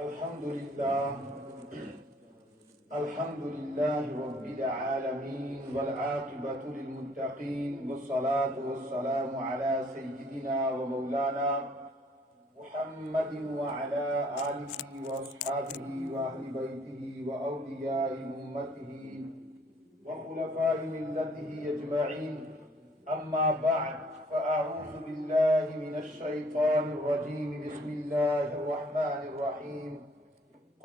الحمد لله رب العالمين والعاقبة للمتقين والصلاة والسلام على سيدنا ومولانا محمد وعلى آله وأصحابه وأهل بيته وأولياء أمته وخلفاء ملته أجمعين. أما بعد، فأعوذ بالله من الشيطان الرجيم. بسم الله الرحمن الرحيم.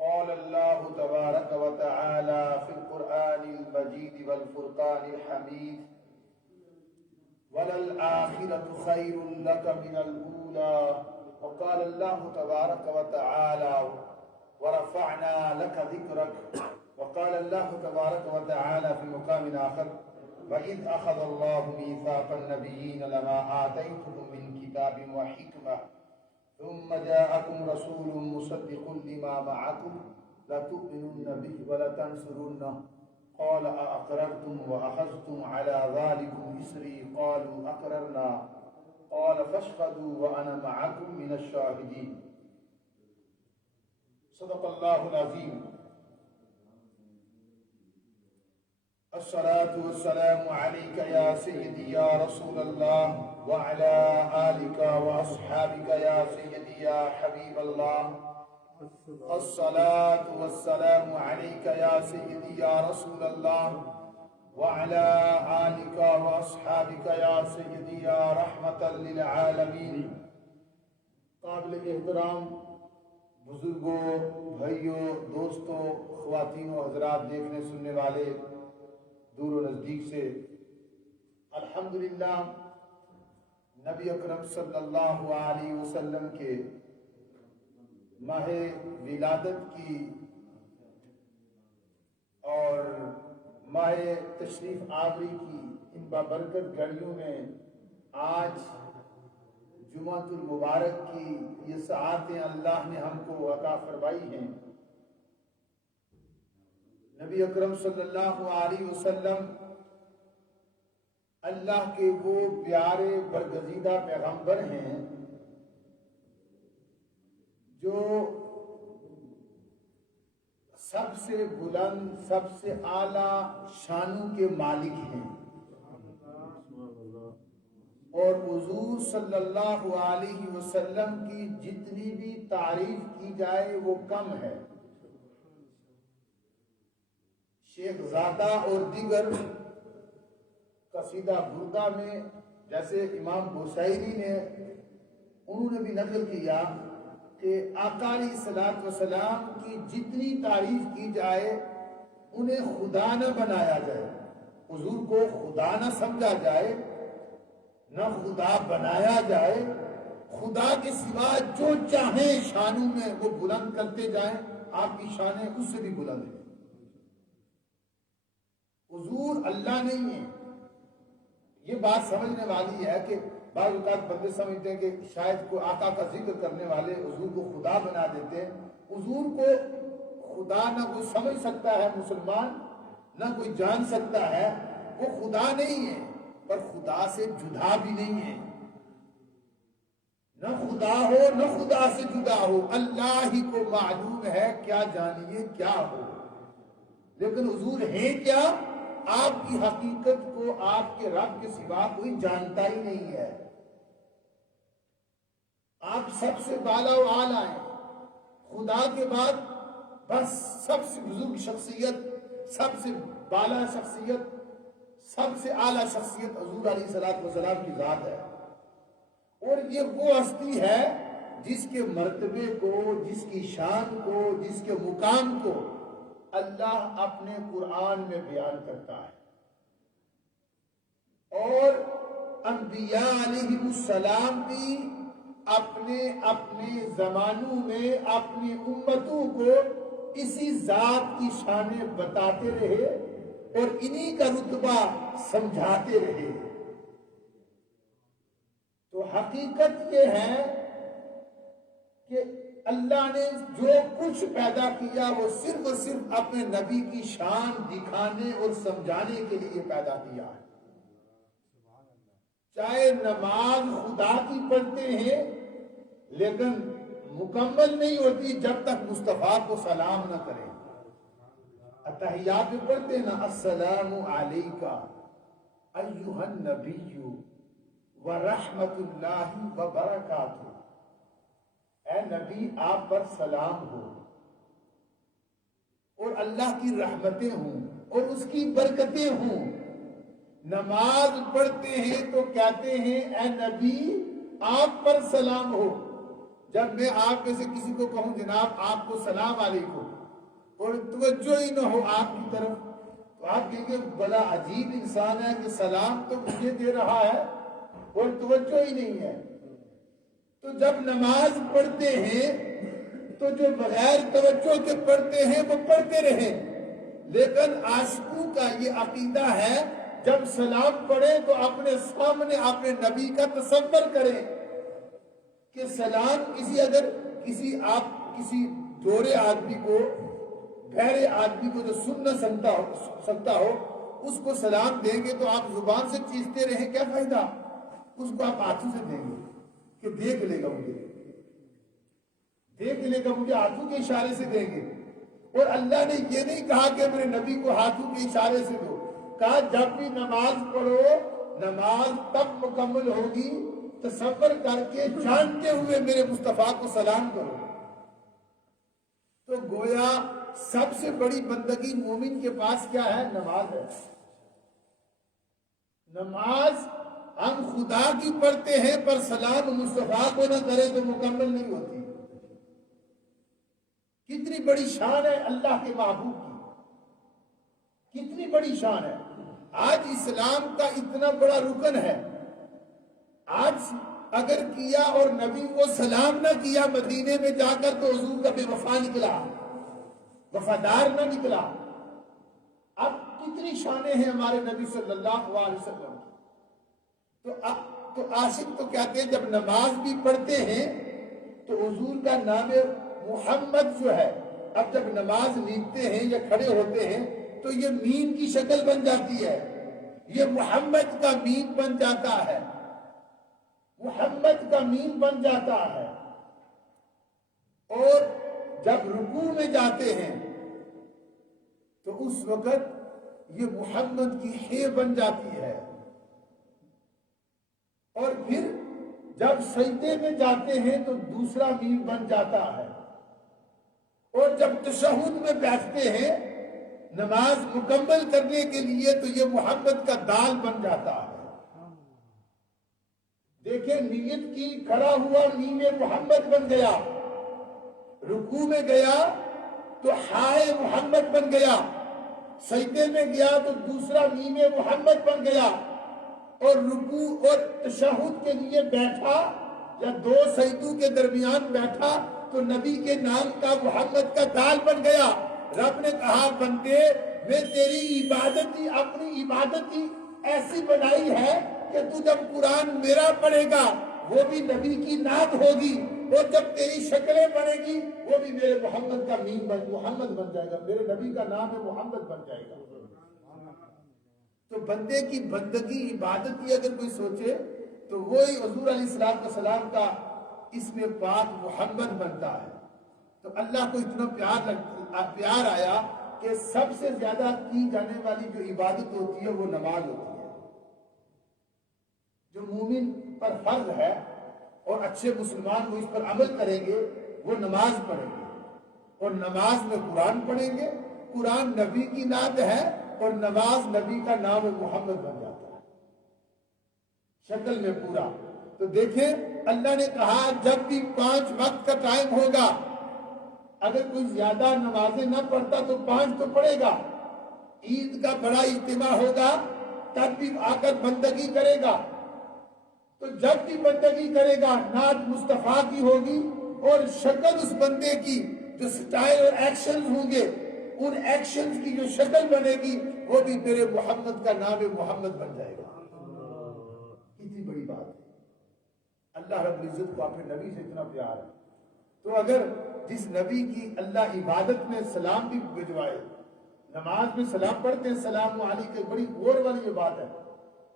قال الله تبارك وتعالى في القرآن المجيد والفرقان الحميد: وَلَلْآخِرَةُ خَيْرٌ لَكَ مِنَ الْأُولَى. وقال الله تبارك وتعالى: وَرَفَعْنَا لَكَ ذِكْرَكَ. وقال الله تبارك وتعالى في مقام آخر: وَإِذْ أَخَذَ اللَّهُ مِيثَاقَ النَّبِيِّينَ لَمَا آتَيْتُكُم مِّن كِتَابٍ وَحِكْمَةٍ ثُمَّ جَاءَكُمْ رَسُولٌ مُّصَدِّقٌ لِّمَا مَعَكُمْ لَتُؤْمِنُنَّ بِهِ وَلَتَنصُرُنَّهُ قَالَ أَأَقْرَرْتُمْ وَأَخَذْتُمْ عَلَىٰ ذَٰلِكُمْ إِصْرِي قَالُوا أَقْرَرْنَا قَالَ فَاشْهَدُوا وَأَنَا مَعَكُمْ مِنَ الشَّاهِدِينَ. صدق اللہ العظیم. الصلاة والسلام عليك يا سيدي يا رسول الله وعلى آلك وأصحابك يا سيدي يا حبيب الله. الصلاة والسلام عليك يا سيدي يا رسول الله وعلى آلك وأصحابك يا سيدي يا رحمة للعالمين. قابل احترام بزرگوں، بھائیوں، دوستوں، خواتین و حضرات، دیکھنے سننے والے دور و نزدیک سے، الحمدللہ نبی اکرم صلی اللہ علیہ وسلم کے ماہ ولادت کی اور ماہ تشریف آوری کی ان بابرکت گھڑیوں میں آج جمعۃ المبارک کی یہ ساعتیں اللہ نے ہم کو عطا فرمائی ہیں. نبی اکرم صلی اللہ علیہ وسلم اللہ کے وہ پیارے برگزیدہ پیغمبر ہیں جو سب سے بلند، سب سے اعلیٰ شانوں کے مالک ہیں، اور حضور صلی اللہ علیہ وسلم کی جتنی بھی تعریف کی جائے وہ کم ہے. شیخ زادہ اور دیگر قصیدہ بردہ میں جیسے امام بوسعیری نے انہوں نے بھی نقل کیا کہ آقا علیہ الصلوۃ والسلام کی جتنی تعریف کی جائے انہیں خدا نہ بنایا جائے، حضور کو خدا نہ سمجھا جائے، نہ خدا بنایا جائے. خدا کے سوا جو چاہیں شانوں میں وہ بلند کرتے جائیں، آپ کی شانیں اس سے بھی بلند ہیں. حضور اللہ نہیں ہے. یہ بات سمجھنے والی ہے کہ بعض اوقات بندے سمجھتے ہیں کہ شاید کوئی آقا کا ذکر کرنے والے حضور کو خدا بنا دیتے ہیں. حضور کو خدا نہ کوئی سمجھ سکتا ہے مسلمان، نہ کوئی جان سکتا ہے. وہ خدا نہیں ہے پر خدا سے جدا بھی نہیں ہے. نہ خدا ہو نہ خدا سے جدا ہو، اللہ ہی کو معلوم ہے کیا جانیے کیا ہو. لیکن حضور ہیں کیا؟ آپ کی حقیقت کو آپ کے رب کے سوا کوئی جانتا ہی نہیں ہے. آپ سب سے بالا و اعلیٰ ہیں. خدا کے بعد بس سب سے بزرگ شخصیت، سب سے بالا شخصیت، سب سے اعلیٰ شخصیت حضور علیہ الصلوۃ والسلام کی ذات ہے. اور یہ وہ ہستی ہے جس کے مرتبے کو، جس کی شان کو، جس کے مقام کو اللہ اپنے قرآن میں بیان کرتا ہے. اور انبیاء علیہ السلام بھی اپنے اپنے زمانوں میں اپنی امتوں کو اسی ذات کی شانیں بتاتے رہے اور انہی کا رتبہ سمجھاتے رہے. تو حقیقت یہ ہے کہ اللہ نے جو کچھ پیدا کیا وہ صرف اور صرف اپنے نبی کی شان دکھانے اور سمجھانے کے لیے پیدا کیا ہے. چاہے نماز خدا کی پڑھتے ہیں لیکن مکمل نہیں ہوتی جب تک مصطفیٰ کو سلام نہ کریں. اتحیات میں پڑھتے ہیں نا السلام علیکہ ایھا النبی ورحمۃ اللہ وبرکاتہ. اے نبی آپ پر سلام ہو اور اللہ کی رحمتیں ہوں اور اس کی برکتیں ہوں. نماز پڑھتے ہیں تو کہتے ہیں اے نبی آپ پر سلام ہو. جب میں آپ میں سے کسی کو کہوں جناب آپ کو سلام علیکم اور توجہ ہی نہ ہو آپ کی طرف تو آپ کہیں گے بڑا عجیب انسان ہے کہ سلام تو مجھے دے رہا ہے اور توجہ ہی نہیں ہے. تو جب نماز پڑھتے ہیں تو جو بغیر توجہ کے پڑھتے ہیں وہ پڑھتے رہیں. لیکن عاشقوں کا یہ عقیدہ ہے جب سلام پڑھیں تو اپنے سامنے اپنے نبی کا تصور کریں کہ سلام کسی دورے آدمی کو بہرے آدمی کو جو سن نہ سکتا ہو اس کو سلام دیں گے تو آپ زبان سے چیختے رہیں کیا فائدہ. اس کو آپ ہاتھوں سے دیں گے کہ دیکھ لے گا مجھے ہاتھوں کے اشارے سے دیں گے. اور اللہ نے یہ نہیں کہا کہ میرے نبی کو ہاتھوں کے اشارے سے دو. کہا جب بھی نماز پڑھو نماز تب مکمل ہوگی تصور کر کے جانتے ہوئے میرے مصطفیٰ کو سلام کرو. تو گویا سب سے بڑی بندگی مومن کے پاس کیا ہے؟ نماز ہے. نماز ہم خدا کی پڑھتے ہیں پر سلام مصطفیٰ کو نہ کرے تو مکمل نہیں ہوتی. کتنی بڑی شان ہے اللہ کے محبوب کی, کتنی بڑی شان ہے. آج اسلام کا اتنا بڑا رکن ہے, آج اگر کیا اور نبی کو سلام نہ کیا مدینے میں جا کر تو حضور کا بے وفا نکلا, وفادار نہ نکلا. اب کتنی شانیں ہیں ہمارے نبی صلی اللہ علیہ وسلم کی. تو عاشق تو کہتے ہیں جب نماز بھی پڑھتے ہیں تو حضور کا نام محمد جو ہے اب جب نماز نیچتے ہیں یا کھڑے ہوتے ہیں تو یہ میم کی شکل بن جاتی ہے, یہ محمد کا میم بن جاتا ہے, محمد کا میم بن جاتا ہے. اور جب رکوع میں جاتے ہیں تو اس وقت یہ محمد کی ہے بن جاتی ہے. اور پھر جب سجدے میں جاتے ہیں تو دوسرا میم بن جاتا ہے. اور جب تشہد میں بیٹھتے ہیں نماز مکمل کرنے کے لیے تو یہ محمد کا دال بن جاتا ہے. دیکھیں نیت کی, کھڑا ہوا میم محمد بن گیا, رکوع میں گیا تو ہائے محمد بن گیا, سجدے میں گیا تو دوسرا میم محمد بن گیا, اور رکوع اور تشہد کے لیے بیٹھا یا دو سجدوں کے درمیان بیٹھا تو نبی کے نام کا محمد کا دال بن گیا. رب نے کہا بندے میں تیری عبادت ہی اپنی عبادت ہی ایسی بنائی ہے کہ تو جب قرآن میرا پڑھے گا وہ بھی نبی کی نعت ہوگی, اور جب تیری شکلیں بنے گی وہ بھی میرے محمد کا میم محمد بن جائے گا, میرے نبی کا نام ہے محمد بن جائے گا. تو بندے کی بندگی عبادت کی اگر کوئی سوچے تو وہی حضور علیہ السلام کا اس میں پاک محمد بنتا ہے. تو اللہ کو اتنا پیار آیا کہ سب سے زیادہ کی جانے والی جو عبادت ہوتی ہے وہ نماز ہوتی ہے. جو مومن پر فرض ہے اور اچھے مسلمان وہ اس پر عمل کریں گے وہ نماز پڑھیں گے, اور نماز میں قرآن پڑھیں گے. قرآن نبی کی نعت ہے اور نماز نبی کا نام محمد بن جاتا ہے شکل میں پورا. تو دیکھیں اللہ نے کہا جب بھی 5 وقت کا ٹائم ہوگا اگر کوئی زیادہ نمازیں نہ پڑھتا تو 5 تو پڑھے گا. عید کا بڑا اجتماع ہوگا تب بھی آ کر بندگی کرے گا. تو جب بھی بندگی کرے گا نعت مصطفیٰ کی ہوگی, اور شکل اس بندے کی جو سٹائل اور ایکشنز ہوں گے ان ایکشنز کی جو شکل بنے گی وہ بھی میرے محمد کا نام محمد بن جائے گا. کتنی بڑی بات ہے. اللہ رب العزت کو اپنے نبی سے اتنا پیار ہے. تو اگر جس نبی کی اللہ عبادت میں سلام بھی بھجوائے, نماز میں سلام پڑھتے ہیں السلام علیکم, بڑی غور والی یہ بات ہے.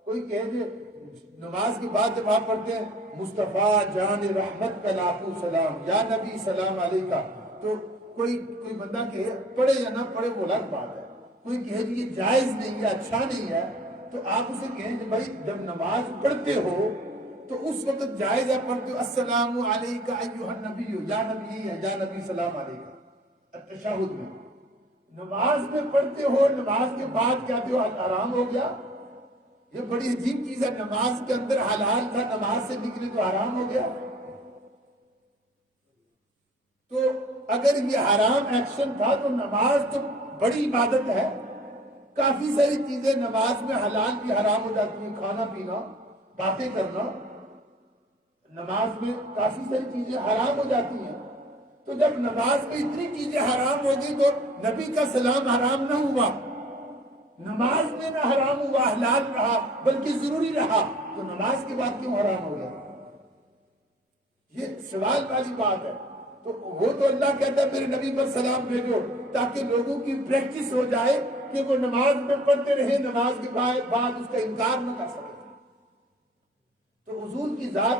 کوئی کہے نماز کے بعد جب آپ پڑھتے ہیں مصطفیٰ جان رحمت کا لاکھوں سلام یا نبی سلام علیکہ، تو کوئی بندہ کہے پڑھے یا نہ پڑھے وہ الگ بات ہے، کوئی کہے کہ یہ جائز نہیں ہے، اچھا نہیں ہے، تو آپ اسے کہیں کہ بھائی جب نماز پڑھتے ہو تو اس وقت جائز ہے، پڑھتے ہو السلام علیکہ ایھا النبی، یا نبی ہے یا نبی سلام علیکہ التشہد میں، نماز میں پڑھتے ہو، نماز کے بعد کہتے ہو حرام ہو گیا، یہ بڑی عجیب چیز ہے، نماز کے اندر حلال تھا، نماز سے نکلے تو حرام ہو گیا۔ تو اگر یہ حرام ایکشن تھا تو نماز تو بڑی عبادت ہے، کافی ساری چیزیں نماز میں حلال بھی حرام ہو جاتی ہیں، کھانا پینا، باتیں کرنا، نماز میں کافی ساری چیزیں حرام ہو جاتی ہیں۔ تو جب نماز میں اتنی چیزیں حرام ہو گئی تو نبی کا سلام حرام نہ ہوا، نماز میں نہ حرام ہوا، حلال رہا بلکہ ضروری رہا، تو نماز کے بعد کیوں حرام ہو گیا؟ یہ سوال والی بات ہے۔ تو وہ تو اللہ کہتا ہے میرے نبی پر سلام بھیجو تاکہ لوگوں کی پریکٹس ہو جائے کہ وہ نماز میں پڑھتے رہے، نماز کے بعد اس کا انکار نہ کر سکے۔ تو حضور کی ذات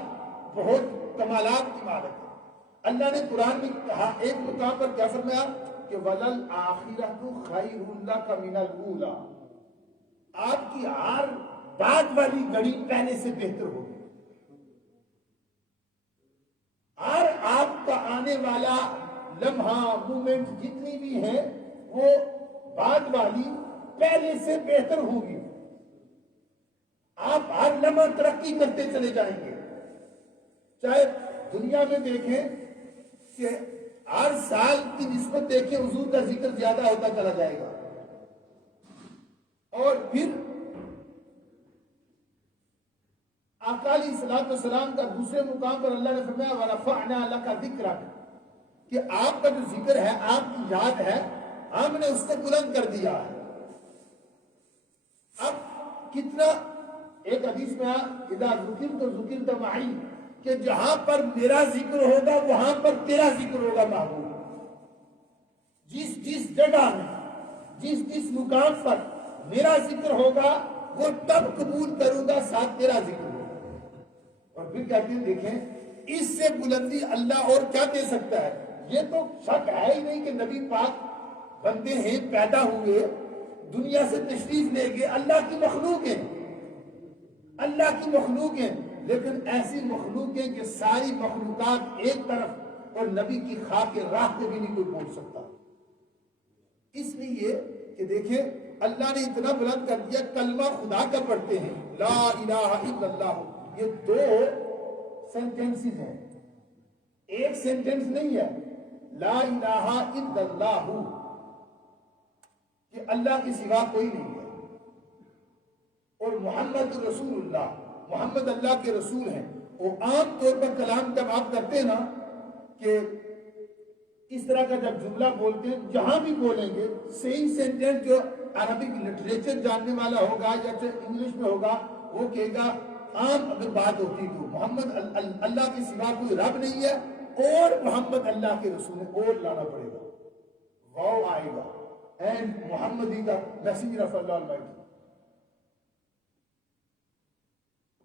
بہت کمالات کی مالک ہے۔ اللہ نے قرآن میں کہا، ایک مقام پر کیا فرمایا کہ وَلَلْآخِرَةُ خَيْرٌ لَكَ مِنَ الْأُولَىٰ، آپ کی ہر بعد والی گھڑی پہلے سے بہتر ہوگی، اور آپ کا آنے والا لمحہ مومنٹ جتنی بھی ہے وہ بعد والی پہلے سے بہتر ہوگی، آپ ہر لمحہ ترقی کرتے چلے جائیں گے۔ چاہے دنیا میں دیکھیں کہ ہر سال کی نسبت دیکھیں حضور کا ذکر زیادہ ہوتا چلا جائے گا، اور پھر آقا علیہ الصلوۃ والسلام کا دوسرے مقام پر اللہ نے فرمایا وَرَفَعْنَا لَكَ ذِكْرَكَ، کہ آپ کا جو ذکر ہے، آپ کی یاد ہے، ہم نے اس کو بلند کر دیا ہے۔ اب کتنا، ایک حدیث میں اذا ذکرت ذکرت معی، کہ جہاں پر میرا ذکر ہوگا وہاں پر تیرا ذکر ہوگا محبوب، جس جگہ میں جس مقام پر میرا ذکر ہوگا وہ تب قبول کروں گا، ساتھ تیرا ذکر ہوگا۔ اور پھر کہتے ہیں دیکھیں اس سے بلندی اللہ اور کیا دے سکتا ہے؟ یہ تو شک ہے ہی نہیں کہ نبی پاک بندے ہیں، پیدا ہوئے، دنیا سے تشریف لے گئے، اللہ کی مخلوق ہیں، اللہ کی مخلوق ہیں، لیکن ایسی مخلوق ہیں کہ ساری مخلوقات ایک طرف اور نبی کی خاک راہ پہ بھی نہیں کوئی پہنچ سکتا۔ اس لیے کہ دیکھیں اللہ نے اتنا بلند کر دیا، کلمہ خدا کا پڑھتے ہیں لا الہ الا اللہ، یہ دو سینٹنسز ہیں، ایک سینٹنس نہیں ہے، لا الہ الا اللہ، کہ اللہ کے سوا کوئی نہیں ہے، اور محمد رسول اللہ، محمد اللہ کے رسول ہیں۔ اور عام طور پر کلام جب آپ کرتے ہیں نا کہ اس طرح کا جب جملہ بولتے ہیں، جہاں بھی بولیں گے سیم سینٹنس جو عربک لٹریچر جاننے والا ہوگا یا انگلش میں ہوگا وہ کہے گا، عام اگر بات ہوتی تو محمد اللہ کے سوا کوئی رب نہیں ہے اور محمد اللہ کے رسول ہے، اور لانا پڑے گا، واو آئے گا، اینڈ محمد ہی the messenger of Allah almighty.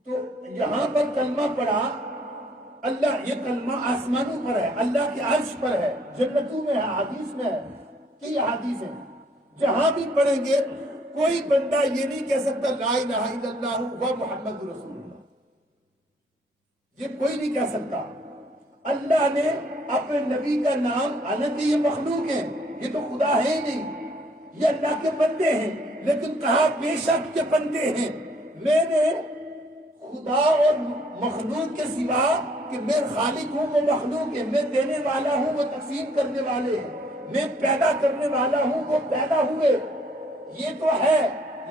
تو یہاں پر کلمہ پڑھا، اللہ، یہ کلمہ آسمانوں پر ہے، اللہ کے عرش پر ہے، جنتوں میں ہے، حدیث میں ہے، کئی حدیث ہیں، جہاں بھی پڑھیں گے کوئی بندہ یہ نہیں کہہ سکتا لا الہ الا اللہ و محمد رسول اللہ، یہ کوئی نہیں کہہ سکتا۔ اللہ نے اپنے نبی کا نام، حالانکہ یہ مخلوق ہیں، یہ تو خدا ہے ہی نہیں، یہ اللہ کے بندے ہیں، لیکن کہا بے شک کے بندے ہیں، میں نے خدا اور مخلوق کے سوا، کہ میں خالق ہوں وہ مخلوق ہے، میں دینے والا ہوں وہ تقسیم کرنے والے ہیں، میں پیدا کرنے والا ہوں وہ پیدا ہوئے، یہ تو ہے،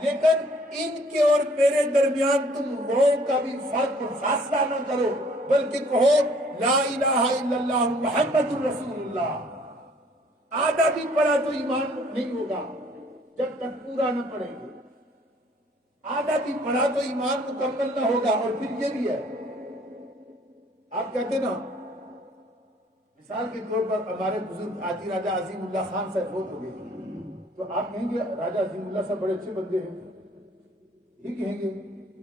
لیکن ان کے اور میرے درمیان تم لوگوں کا بھی فرق اور فاصلہ نہ کرو، بلکہ کہو لا الہ الا اللہ محمد رسول اللہ۔ آدھا بھی پڑھا تو ایمان نہیں ہوگا جب تک پورا نہ پڑھیں گے، آدھا بھی پڑھا تو ایمان مکمل نہ ہوگا۔ اور پھر یہ بھی ہے، آپ کہتے نا، مثال کے طور پر ہمارے بزرگ حاجی راجہ عظیم اللہ خان صاحب فوت ہو گئے، تو آپ کہیں گے راجہ عظیم اللہ صاحب بڑے اچھے بندے ہیں، یہ کہیں گے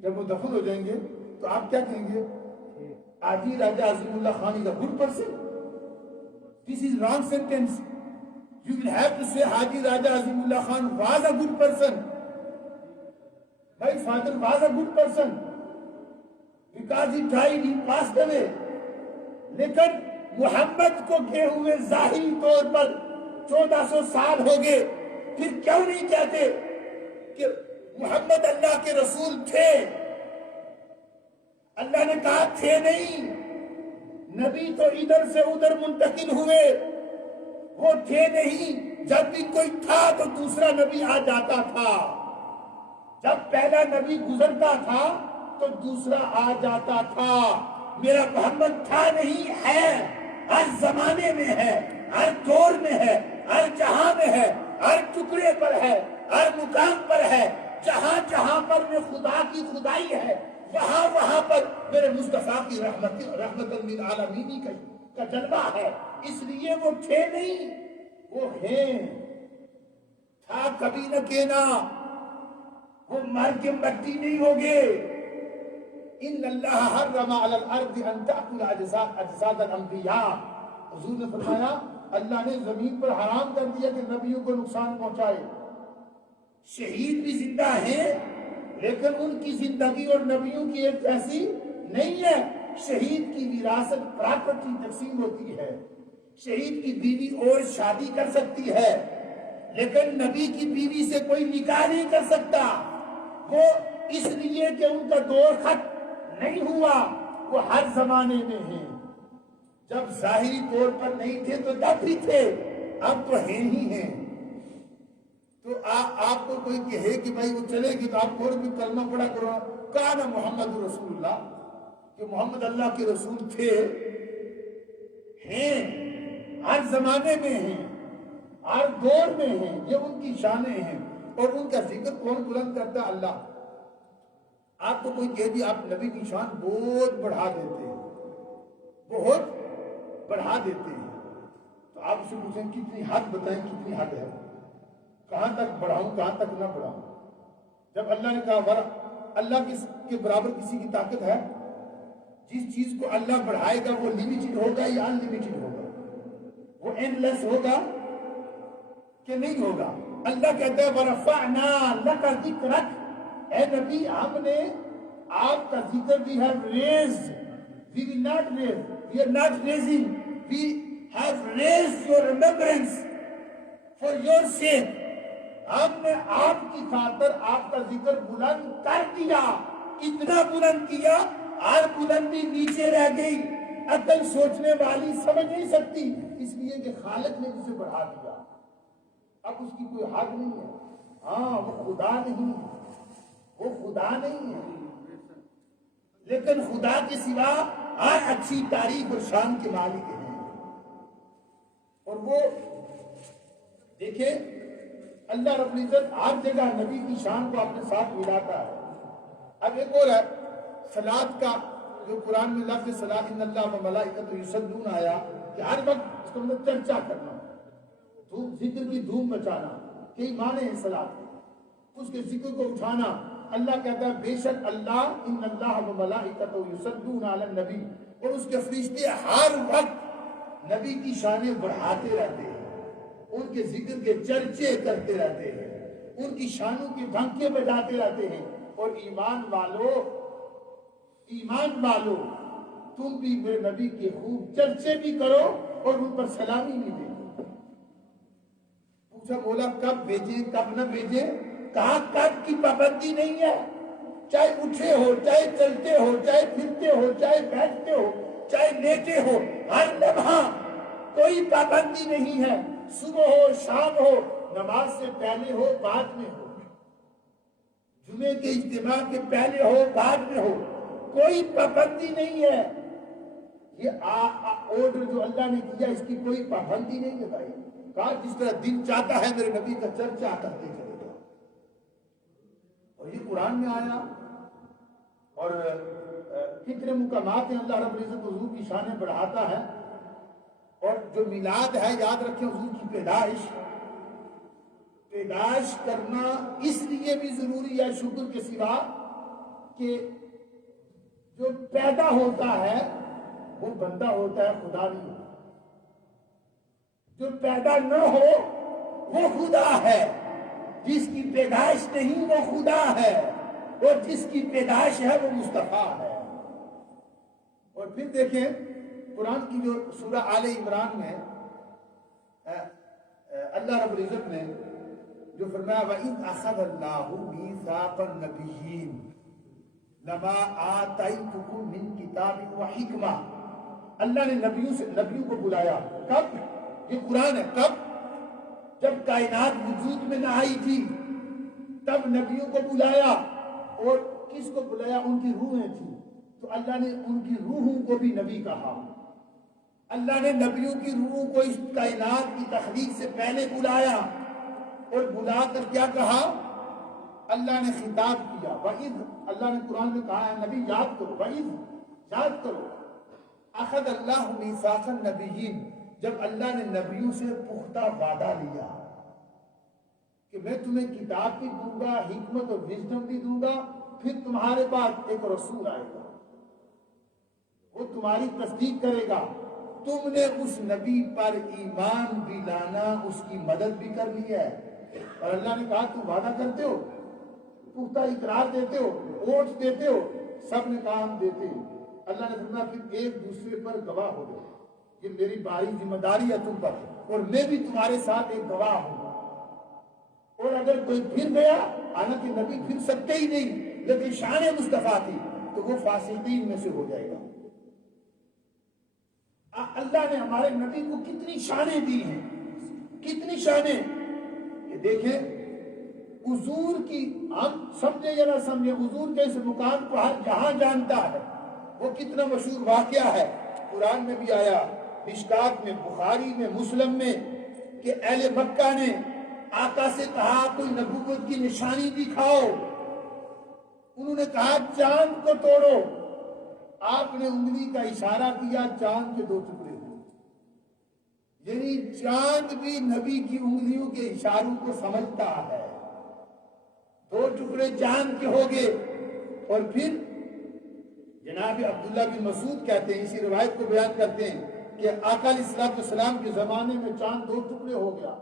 جب وہ دفن ہو جائیں گے تو آپ کیا کہیں گے؟ حاجی راجہ عظیم اللہ Khan is a good person. This is wrong sentence. You will have to say Haji Raja Azimullah Khan was a good person. My father was a good person. Because he died, he passed away. لیکن محمد کو گئے ہوئے ظاہری طور پر 1400 سال ہو گئے، پھر کیوں نہیں کہتے کہ محمد اللہ کے رسول تھے؟ اللہ نے کہا تھے نہیں، نبی تو ادھر سے ادھر منتقل ہوئے، وہ تھے نہیں۔ جب بھی کوئی تھا تو دوسرا نبی آ جاتا تھا، جب پہلا نبی گزرتا تھا تو دوسرا آ جاتا تھا۔ میرا محمد تھا نہیں، ہے، ہر زمانے میں ہے، ہر دور میں ہے، ہر جہاں میں ہے، ہر ٹکڑے پر ہے، ہر مقام پر ہے۔ جہاں جہاں پر میں خدا کی خدائی ہے، وہاں وہاں پر میرے مصطفیٰ کی رحمت للعالمین کا جلوہ ہے۔ اس لیے وہ تھے نہیں، وہ ہیں۔ تھا کبھی نہ کہنا، وہ مر کے مٹی نہیں ہوگے۔ ان اللہ حرم علی الارض ان تأکل اجساد الانبیاء، حضور نے فرمایا اللہ نے زمین پر حرام کر دیا کہ نبیوں کو نقصان پہنچائے۔ شہید بھی زندہ ہیں لیکن ان کی زندگی اور نبیوں کی ایک ایسی نہیں ہے۔ شہید کی وراثت پراپرٹی تقسیم ہوتی ہے، شہید کی بیوی اور شادی کر سکتی ہے لیکن نبی کی بیوی سے کوئی نکاح نہیں کر سکتا۔ وہ اس لیے کہ ان کا دور ختم نہیں ہوا، وہ ہر زمانے میں ہیں۔ جب ظاہری طور پر نہیں تھے تو تب بھی تھے، اب تو ہیں ہی ہیں۔ تو آپ کو کوئی کہے کہ بھائی وہ چلے گی تو آپ اور بھی کلمہ پڑھا کرو، کہا نا محمد رسول اللہ، کہ محمد اللہ کے رسول تھے، ہیں، ہر زمانے میں ہیں، ہر دور میں ہیں، یہ ان کی شانیں ہیں۔ اور ان کا ذکر کون بلند کرتا ہے؟ اللہ۔ آپ کو کوئی کہہ دی آپ نبی کی شان بہت بڑھا دیتے ہیں، بہت بڑھا دیتے ہیں، تو آپ اسے پوچھیں کتنی حد بتائیں، کتنی حد ہے، کہاں تک بڑھاؤں کہاں تک نہ بڑھاؤں؟ جب اللہ نے کہا اللہ کے برابر کسی کی طاقت ہے؟ جس چیز کو اللہ بڑھائے گا وہ لمیٹڈ ہوگا یا ان لمیٹڈ ہوگا؟ وہ اینڈ لیس ہوگا کہ نہیں ہوگا؟ اللہ کہتا ہے وَرَفَعْنَا لَكَ ذِكْرَكَ، اے نبی ہم نے آپ کا ذکر بھی ہے raised. We will not raise, we are not raising, we have raised your remembrance for your sake. ہم نے آپ کی خاطر آپ کا ذکر بلند کر دیا، اتنا بلند کیا ہر بلندی نیچے رہ گئی، عقل سوچنے والی سمجھ نہیں سکتی، اس لیے کہ خالق نے اسے بڑھا دیا، اب اس کی کوئی حد نہیں ہے۔ ہاں وہ خدا نہیں ہے، وہ خدا نہیں ہے، لیکن خدا کے سوا ہر اچھی تعریف اور شان کے مالک ہیں۔ اور وہ دیکھیں اللہ رب العزت ہر جگہ نبی کی شان کو اپنے ساتھ ملاتا ہے۔ اب ایک اور ہے صلاۃ کا، جو قرآن میں لفظ صلاۃ ان اللہ و ملائکۃ یصلون آیا کہ ہر وقت اس کو مطلب چرچا کرنا، ذکر کی دھوم مچانا، کئی معنی ہیں صلاۃ کے، اس کے ذکر کو اٹھانا۔ اللہ کہتا ہے بے شک اللہ ان اللہ و ملائکۃ یصلون علی النبی، اور اس کے فرشتے ہر وقت نبی کی شانیں بڑھاتے رہتے ہیں، ان کے ذکر کے چرچے کرتے رہتے ہیں، ان کی شانوں کے ڈھنکے بجاتے رہتے ہیں۔ اور ایمان والو تم بھی میرے نبی کے خوب چرچے بھی کرو اور ان پر سلامی بھی دو۔ پوچھا مولا کب بھیجیں کب نہ بھیجیں؟ کہا کب کی پابندی نہیں ہے، چاہے اٹھے ہو، چاہے چلتے ہو، چاہے پھرتے ہو، چاہے بیٹھتے ہو، چاہے لیٹے ہو، ہر لمحہ کوئی پابندی نہیں ہے، صبح ہو شام ہو، نماز سے پہلے ہو بعد میں ہو، جمعے کے اجتماع کے پہلے ہو بعد میں ہو، کوئی پابندی نہیں ہے۔ یہ آرڈر جو اللہ نے کیا اس کی کوئی پابندی نہیں ہے بھائی، کہا جس طرح دن چاہتا ہے میرے نبی کا چرچا کرتے چلے گا۔ اور یہ قرآن میں آیا، اور کتنے مقامات ہیں اللہ رب العزت حضور کی شانیں بڑھاتا ہے۔ اور جو میلاد ہے یاد رکھیں حضور کی پیدائش کرنا اس لیے بھی ضروری ہے شکر کے سوا کہ جو پیدا ہوتا ہے وہ بندہ ہوتا ہے، خدا نہیں ہوتا۔ جو پیدا نہ ہو وہ خدا ہے، جس کی پیدائش نہیں وہ خدا ہے، اور جس کی پیدائش ہے وہ مصطفیٰ ہے۔ اور پھر دیکھیں قرآن کی جو سورہ آل عمران میں اللہ رب العزت نے جو فرمایا وَإِذْ أَخَذَ اللَّهُ مِيثَاقَ النَّبِيِّينَ لَمَا آتَيْتُكُم مِّن كِتَابٍ وَحِكْمَةٍ، اللہ نے نبیوں کو بلایا۔ کب؟ یہ قرآن ہے، کب؟ جب کائنات وجود میں نہ آئی تھی تب نبیوں کو بلایا۔ اور کس کو بلایا؟ ان کی روحیں تھیں، تو اللہ نے ان کی روحوں کو بھی نبی کہا۔ اللہ نے نبیوں کی روحوں کو اس کائنات کی تخلیق سے پہلے بلایا، اور بلا کر کیا کہا؟ اللہ نے خطاب کیا وَإِذْ، اللہ نے قرآن میں کہا ہے نبی یاد کرو، وَإِذْ یاد کرو، أَخَذَ اللَّهُ مِيثَاقَ النَّبِيِّينَ، جب اللہ نے نبیوں سے پختہ وعدہ لیا کہ میں تمہیں کتاب بھی دوں گا، حکمت اور وزڈم بھی دوں گا، پھر تمہارے بعد ایک رسول آئے گا، وہ تمہاری تصدیق کرے گا۔ تم نے اس نبی پر ایمان بھی لانا، اس کی مدد بھی کر لی ہے۔ اور اللہ نے کہا تم وعدہ کرتے ہو، پختہ اقرار دیتے ہو، ووٹ دیتے ہو، سب نے کہا ہم دیتے ہیں۔ اللہ نے فرمایا پھر ایک دوسرے پر گواہ ہو گئے، یہ میری باری ذمہ داری ہے تم پر، اور میں بھی تمہارے ساتھ ایک گواہ ہوں۔ اور اگر کوئی پھر گیا، حالانکہ نبی پھر سکتے ہی نہیں، لیکن شان مصطفیٰ تھی، تو وہ فاسقین میں سے ہو جائے گا۔ اللہ نے ہمارے نبی کو کتنی شانیں دی ہیں، کتنی شانیں کہ دیکھیں حضور کی، ہم سمجھے یا نہ سمجھے، حضور کے اس مقام کو ہر جہاں جانتا ہے۔ وہ کتنا مشہور واقعہ ہے، قرآن میں بھی آیا، مشکات میں، بخاری میں، مسلم میں، کہ اہل مکہ نے آقا سے کہا کوئی نبوت کی نشانی دکھاؤ، انہوں نے کہا چاند کو توڑو، آپ نے انگلی کا اشارہ کیا، چاند کے 2 ٹکڑے ہوئے۔ یعنی چاند بھی نبی کی انگلیوں کے اشاروں کو سمجھتا ہے، 2 ٹکڑے چاند کے ہو گئے۔ اور پھر جناب عبداللہ بن مسعود کہتے ہیں، اسی روایت کو بیان کرتے ہیں کہ آقا علیہ السلام کے زمانے میں چاند 2 ٹکڑے ہو گیا،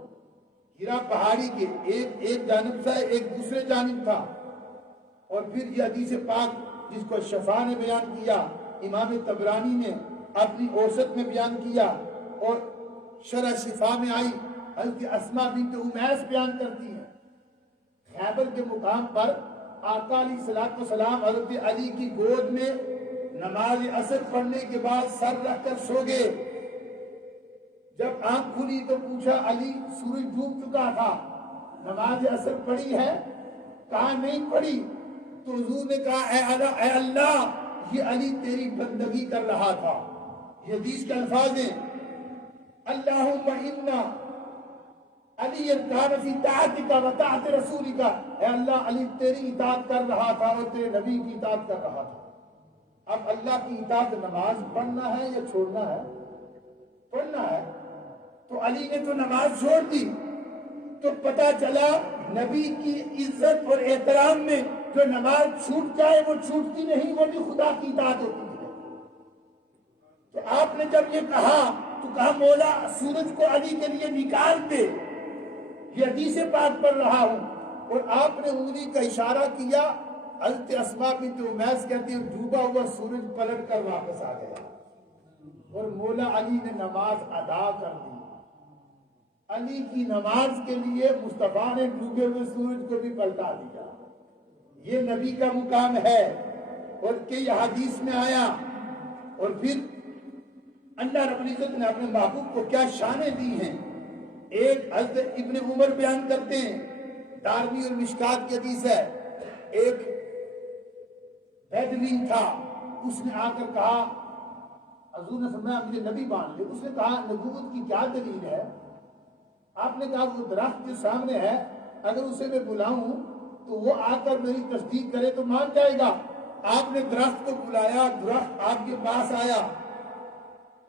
ہیرا پہاڑی کے ایک جانب تھا، ایک دوسرے جانب تھا۔ اور پھر یہ حدیث پاک جس کو شفا نے بیان کیا، امام طبرانی نے اپنی اوسط میں بیان کیا، اور شرح شفا میں آئی، حضرت اسماء بنت امیس بیان کرتی ہیں، خیبر کے مقام پر آقا علیہ السلام حضرت علی کی گود میں نماز عصر پڑھنے کے بعد سر رکھ کر سو گئے۔ جب آنکھ کھلی تو پوچھا علی، سورج ڈوب چکا تھا، نماز عصر پڑھی ہے؟ کہا نہیں پڑھی۔ تو حضور نے کہا اے اللہ، یہ علی تیری بندگی کر رہا تھا۔ یہ حدیث کے الفاظ ہیں، اللہم انا علی کان فی طاعتک و طاعت رسولک، اے اللہ علی تیری اطاعت کر رہا تھا اور تیرے نبی کی اطاعت کر رہا تھا۔ اب اللہ کی اطاعت نماز پڑھنا ہے یا چھوڑنا ہے؟ پڑھنا ہے۔ تو علی نے تو نماز چھوڑ دی، تو پتہ چلا نبی کی عزت اور احترام میں جو نماز چھوٹ جائے وہ چھوٹتی نہیں، وہ بھی خدا کی اطاعت ہوتی ہے۔ تو آپ نے جب یہ کہا تو کہا مولا سورج کو علی کے لیے نکال دے، یہ حدیث پاک پڑھ رہا ہوں۔ اور آپ نے انگلی کا اشارہ کیا، حضرت اسماء بنت امیس کہتی ہیں ڈوبا ہوا سورج پلٹ کر واپس آ گیا، اور مولا علی نے نماز ادا کر دی۔ علی کی نماز کے لیے مصطفیٰ نے ڈوبے ہوئے سورج کو بھی پلٹا دیا۔ یہ نبی کا مقام ہے، اور کہ یہ حدیث میں آیا۔ اور پھر اللہ رب العزت نے اپنے محبوب کو کیا شانیں دی ہیں۔ ایک حضرت ابن عمر بیان کرتے ہیں، دارمی اور مشکات کی حدیث ہے، ایک بیدوین تھا، اس نے آ کر کہا، حضور نے فرمایا مجھے نبی مان لے۔ اس نے کہا نبوت کی کیا دلیل ہے؟ آپ نے کہا وہ درخت جو سامنے ہے، اگر اسے میں بلاؤں تو وہ آ کر میری تصدیق کرے تو مان جائے گا۔ آپ نے درخت کو بلایا، درخت آپ کے پاس آیا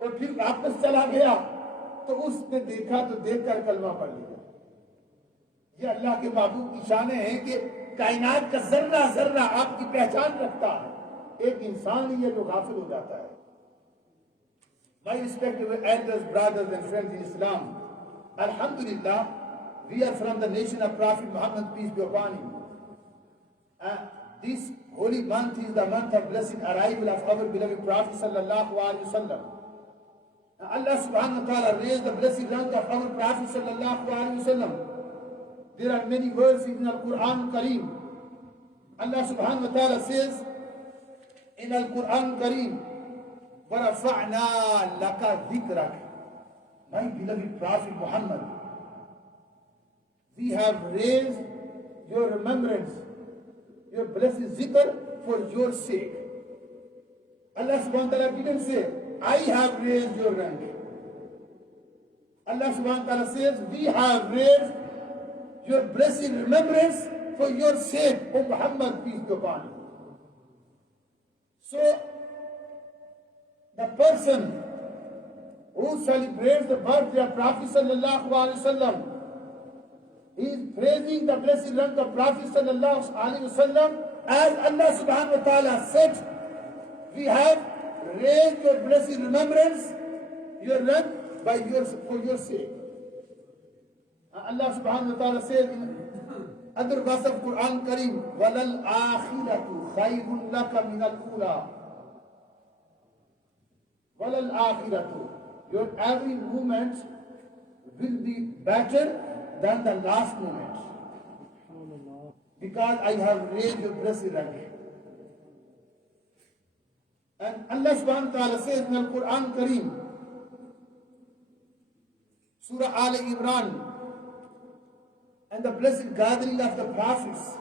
اور پھر واپس چلا گیا، تو اس نے دیکھا تو دیکھ کر کلمہ پڑھ لیا۔ یہ اللہ کے محبوب کی شانیں ہیں کہ کائنات کا ذرہ ذرہ آپ کی پہچان رکھتا ہے. ایک انسان ہی ہے جو غافل ہو جاتا ہے. My respected elders, brothers and friends in Islam, Alhamdulillah, we are from the nation of Prophet Muhammad, peace be upon him. This holy month is the month of blessed arrival of our beloved Prophet sallallahu alaihi wasallam. Allah subhanahu wa ta'ala raised the blessed rank of our Prophet sallallahu alaihi wasallam. There are many verses in the Quran Kareem. Allah subhanahu wa ta'ala says in the Quran Kareem, وَرَفَعْنَا لَكَ ذِكْرَكَ. My beloved Prophet Muhammad, we have raised your remembrance, your blessed zikr for your sake. Allah subhanahu wa ta'ala didn't say, I have raised your rank. Allah subhanahu wa ta'ala says, we have raised your blessed remembrance for your sake, O Muhammad, peace be upon him. So, the person who celebrates the birthday of Prophet sallallahu alaihi wasallam, he is praising the blessed rank of Prophet sallallahu alaihi wasallam, as Allah subhanahu wa ta'ala said, we have raised your blessed remembrance, your rank for your sake. Allah subhanahu wa ta'ala says in other verse of Quran Kareem, وَلَلْ آخِرَةُ خَيْرٌ لَكَ مِنَ الْأُولَى. وَلَلْ آخِرَةُ. Your every moment will be better than the last moment. Because I have raised your blessed rank. And Allah subhanahu wa ta'ala says in the Quran Kareem, Surah Al Imran, and the blessed gathering of the prophets.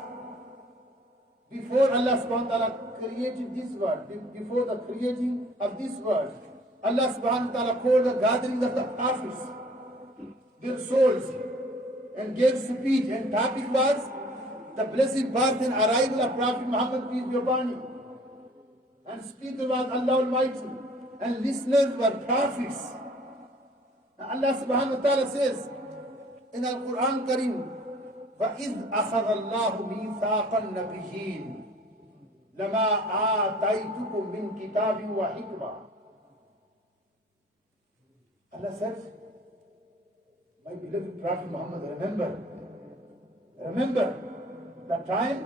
Before Allah subhanahu wa ta'ala created this world, before the creating of this world, Allah subhanahu wa ta'ala called the gathering of the prophets, their souls, and gave speech, and topic was the blessed birth and arrival of Prophet Muhammad, peace be upon him. And speaker was Allah Almighty, and listeners were prophets. And Allah subhanahu wa ta'ala says in the Quran Kareem, وَإِذْ أَخَذَ اللَّهُ مِيثَاقَ النَّبِيِّينَ لَمَا آتَيْتُكُم مِّن كِتَابٍ وَحِكْمَةٍ. Allah says, my beloved Prophet Muhammad, remember the time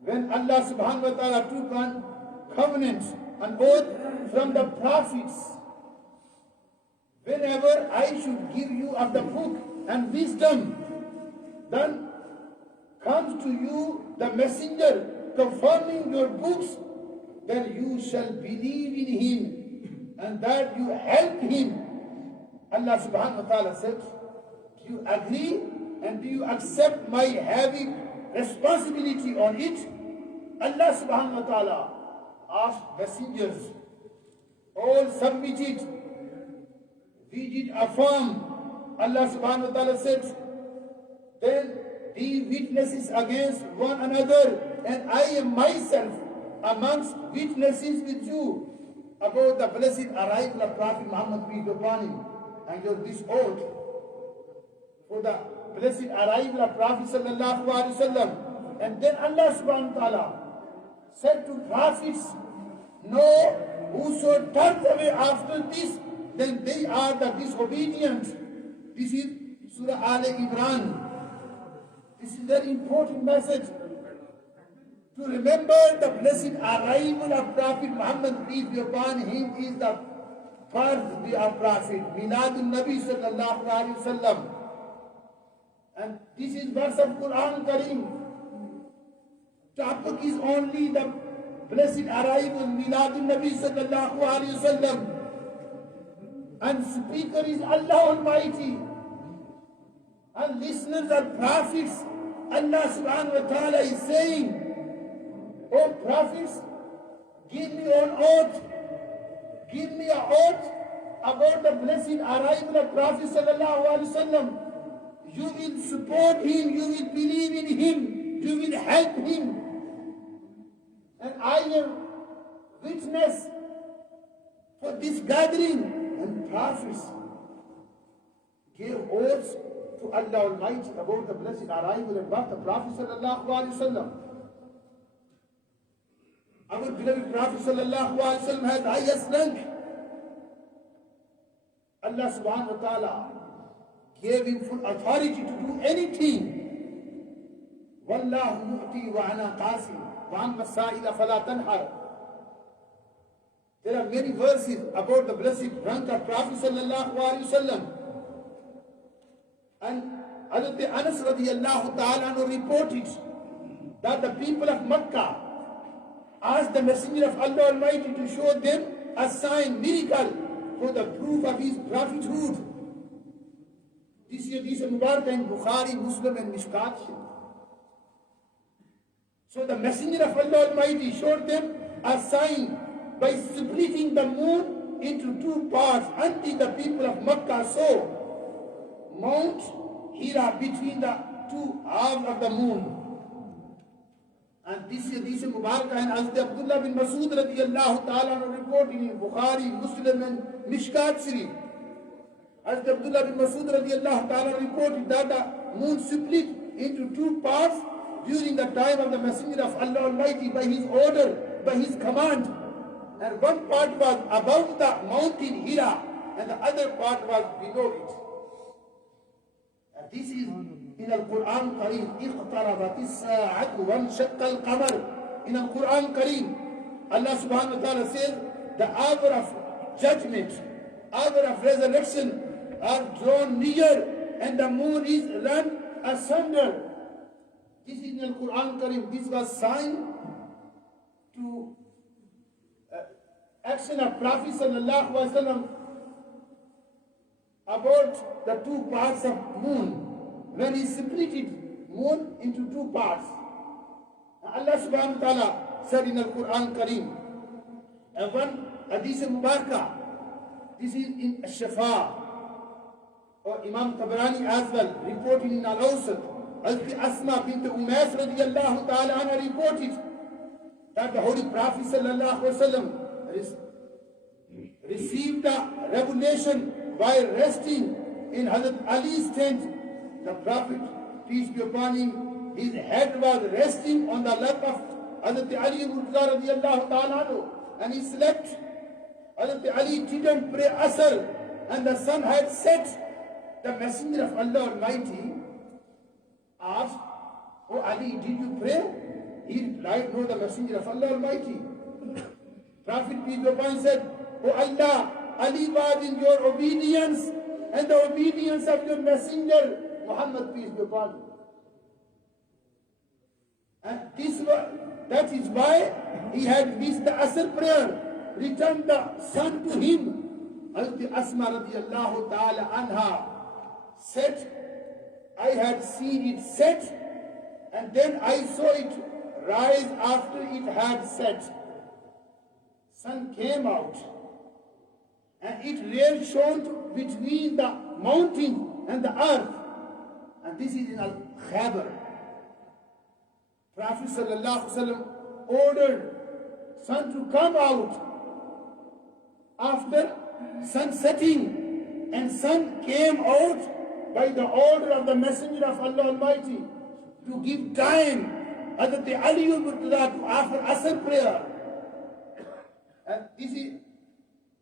when Allah subhanahu wa ta'ala took on covenant, an oath from the prophets, whenever I should give you of the book and wisdom, then comes to you the messenger confirming your books, then you shall believe in him and that you help him. Allah subhanahu wa ta'ala said, do you agree and do you accept my heavy responsibility on it? Allah subhanahu wa ta'ala asked messengers, all submitted. We did affirm. Allah subhanahu wa ta'ala said, then be witnesses against one another, and I am myself amongst witnesses with you about the blessed arrival of Prophet Muhammad, peace be upon him, and your this oath for the blessed arrival of Prophet sallallahu alaihi wasallam. And then Allah subhanahu wa ta'ala said to prophets, no, whoso turns away after this, then they are the disobedient. This is Surah Al Imran. This is a very important message to remember the blessed arrival of Prophet Muhammad, peace be upon him, is the birthday of Prophet, Miladun Nabi sallallahu alaihi wasallam. And this is verse of Quran Kareem. Topic is only the blessed arrival, Miladun Nabi sallallahu alaihi wasallam. And speaker is Allah Almighty. And listeners are prophets. Allah subhanahu wa ta'ala is saying, O prophets, give me an oath. Give me an oath about the blessed arrival of Prophet sallallahu alaihi wasallam. You will support him, you will believe in him, you will help him. And I am witness for this gathering. And prophets gave oaths to Allah Almighty about the blessed arrival and birth of Prophet sallallahu alaihi wasallam. Our beloved Prophet sallallahu alaihi wasallam had highest rank. Allah subhanahu wa ta'ala gave him full authority to do anything. Wallahu mu'ti wa ana qasim wa amma sa'ila fala tanhar. There are many verses about the blessed rank of Prophet sallallahu alaihi wasallam. And Hazrat Anas radiyallahu ta'ala reported that the people of Makkah asked the Messenger of Allah Almighty to show them a sign, miracle, for the proof of his prophethood. This is Mubarak in Bukhari, Muslim and Mishkat. So the Messenger of Allah Almighty showed them a sign by splitting the moon into two parts until the people of Makkah saw Mount Hira between the two halves of the moon. And this is Mubarak and Hazrat Abdullah bin Masud radiyallahu ta'ala reported in Bukhari, Muslim and Mishkat Sharif. Hazrat Abdullah bin Masud radiyallahu ta'ala reported that the moon split into two parts during the time of the Messenger of Allah Almighty by his order, by his command. And one part was above the mountain Hira and the other part was below it. And this is in Al-Quran Kareem. اقتربت الساعة وانشق القمر. In Al-Quran Kareem, Allah subhanahu wa ta'ala says, the hour of judgment, hour of resurrection are drawn near and the moon is run asunder. This is in Al-Quran Kareem. This was sign to action of Prophet sallallahu alaihi wasallam about the two parts of moon. When he separated moon into two parts, Allah subhanahu wa ta'ala said in Al-Quran Kareem, and one Hadith Mubarakah, this is in Shafa, or Imam Tabarani as well, reported in Al-Awsat. Hazrat Asma bint Umays radiyallahu ta'ala anha reported that the Holy Prophet sallallahu alaihi wasallam received the revelation while resting in Hazrat Ali's tent. The Prophet, peace be upon him, his head was resting on the lap of Hazrat Ali radiyallahu ta'ala anhu, and he slept. Hazrat Ali didn't pray Asr and the sun had set. The Messenger of Allah Almighty asked, "Oh Ali, did you pray?" He replied, "No, the Messenger of Allah Almighty." Prophet peace be upon him said, "Oh Allah, Ali was in your obedience and the obedience of your Messenger Muhammad peace be upon him." And that is why he had missed the Asr prayer. Returned the sun to him. Hazrat Asma radiyallahu ta'ala anha said, "I had seen it set and then I saw it rise after it had set. Sun came out and it really shone between the mountain and the earth." And this is in Al-Khabar. Prophet sallallahu alaihi wasallam ordered sun to come out after sun setting, and sun came out by the order of the Messenger of Allah Almighty to give time Hazrat Ali al-Murtada to offer Asr prayer. And this is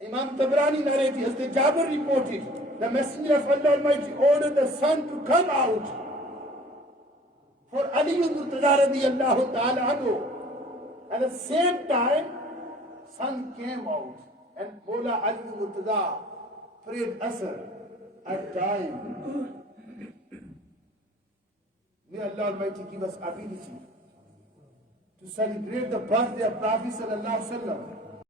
Imam Tabrani narrated, as the Jabir reported, the Messenger of Allah Almighty ordered the sun to come out for Ali al-Murtada radiyallahu ta'ala anhu. At the same time, sun came out and Mawla Ali al-Murtada prayed Asr at time. May Allah Almighty give us ability to celebrate the birthday of Prophet sallallahu alaihi wasallam